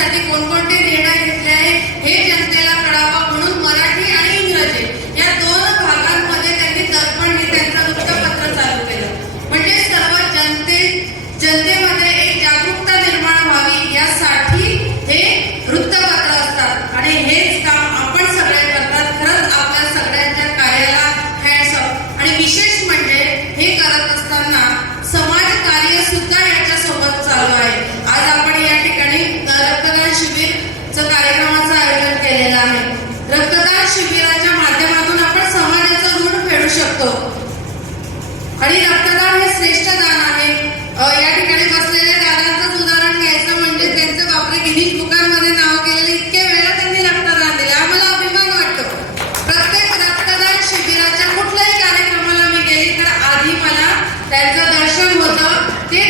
करण्यासाठी कोणकोणते निर्णय घेतले आहे हे जनतेला कळावं म्हणून मराठी आणि इंग्रजी या दोन भागांमध्ये त्यांनी दर्पण हे त्यांचं वृत्तपत्र चालू केलं. म्हणजे सर्व जनतेमध्ये एक जागरूकता निर्माण व्हावी यासाठी हे वृत्तपत्र असतात आणि हेच काम आपण सगळे करतात. खरंच आपल्या सगळ्यांच्या कार्याला हॅट्स ऑफ. आणि विशेष म्हणजे हे करत असताना समाज कार्य सुद्धा याच्यासोबत चालू आहे. आज आपण या ठिकाणी रक्तदान शिबिरचं कार्यक्रमाचं आयोजन केलेलं आहे. रक्तदान शिबिराच्या माध्यमातून आपण समाजाचं ऋण फेडू शकतो आणि रक्तदान हे श्रेष्ठ दान आहे. या ठिकाणी बसलेल्या दादांचंच उदाहरण घ्यायचं म्हणजे त्यांचं बापरे गिनीज बुकांमध्ये नाव केलेलं इतक्या वेळा त्यांनी रक्तदान दिलं. आम्हाला अभिमान वाटतो. प्रत्येक रक्तदान शिबिराच्या कुठल्याही कार्यक्रमाला मी गेली तर आधी मला त्यांचं दर्शन होतं. ते